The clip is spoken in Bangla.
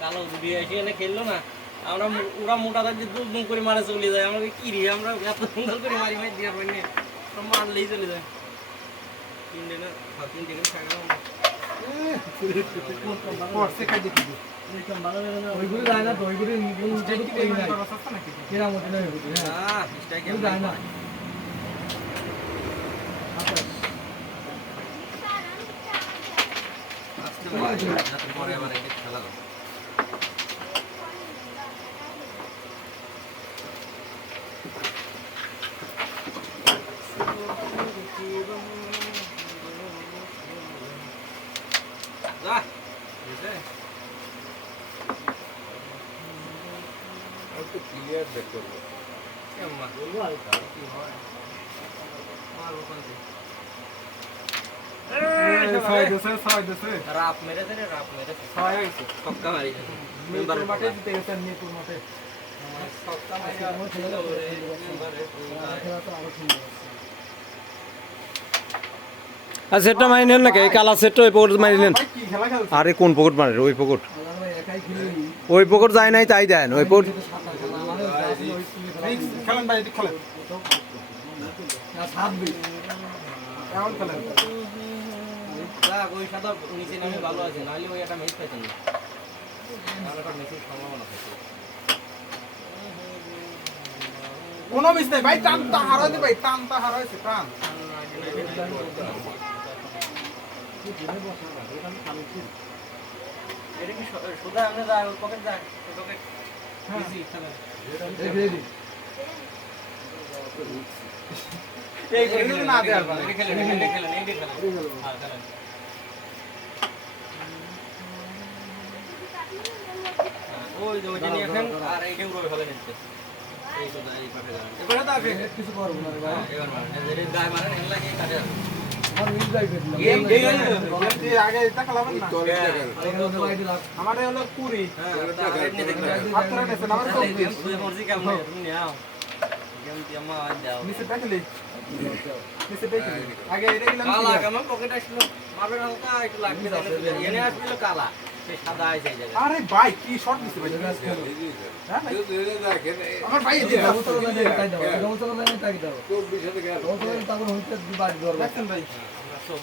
কালো যদি এসে এনে খেললো না আমরা ওরা মোটা দাঁত দিয়ে দুম করে মারে চলে যায় আমরা কি রে আমরা এত সুন্দর করে মারি মারি দিয়ে পারি না মারলেই চলে যায় তিনটে না তিনটে করে থাকা পড়ছে খাই দেখি ওইগুলো যায় না তো ওইগুলো কেরামতি নয় হ্যাঁ স্ট্রাইক যায় না আজকে পরে আবার এটা খেলা হবে যা বুঝলে আর তো ক্লিয়ার দেখ করব কেমন বলবো হালকা কি হয় মারবো কোনতে ছয় দেশে রাপ মেরেছে রে রাপ মেরেছে ছয় হইছে ছক্কা মারি মেম্বার মাঠে জিতে গেছে মিরপুর মাঠে ছক্কা মারি ছিল রে মেম্বারে খেলা তো আরো সুন্দর আর সেটটা মারি নেন না এই কালা সেটটা ওই পকেট মারি নেন কি খেলা খেলছে আরে কোন পকেট মারে ওই পকেট একাই খেলি ওই পকেট যায় নাই তাই দেন ওই পকেট খেলেন ভাই এদিক খেলেন কেমন খেলেন যাক ওই সাদা নিচে নামে ভালো আছে নাহলে ওই একটা ম্যাচ পাইতেন না আর একটা ম্যাচের সম্ভাবনা থাকে কোনো মিস নাই ভাই টানটা হারাইছে ভাই টানটা হারাইছে টান এটা কি সুদা আমরা যা পকেট যা পকেট ইজি খেলা এই খেলা না দে আর এই খেলা এই খেলা হ্যাঁ খেলা ওই যে ওই যে এখন আর এইটা উড়বে হবে নিতে এই সুদা এই পাশে যান এবারে তো আসে কিছু করবো না রে ভাই এবার মারেন এই গায় মারেন এগুলা কি কাটে আমার মিল যাই পেটলাম এই আগে এটা খেলাবেন না আমারে হলো 20 হ্যাঁ তাহলে নিতে আপনারা নেছেন আমার 24 তুই মর্জি কেমন তুমি নাও কেমন কি আমা আজ দাও নিচে দেখলি নিচে দেখলি আগে এটা গেলাম কালা কেমন পকেট আসলো মারবে হালকা একটু লাগবে এনে আসলো কালা সে সাদা আছে এই জায়গায় আরে ভাই কি শট দিছে ভাই হ্যাঁ ভাই আমার ভাই এদিকে তারপর হইতে বাড়ি ধরবে দেখছেন ভাই আমরা সব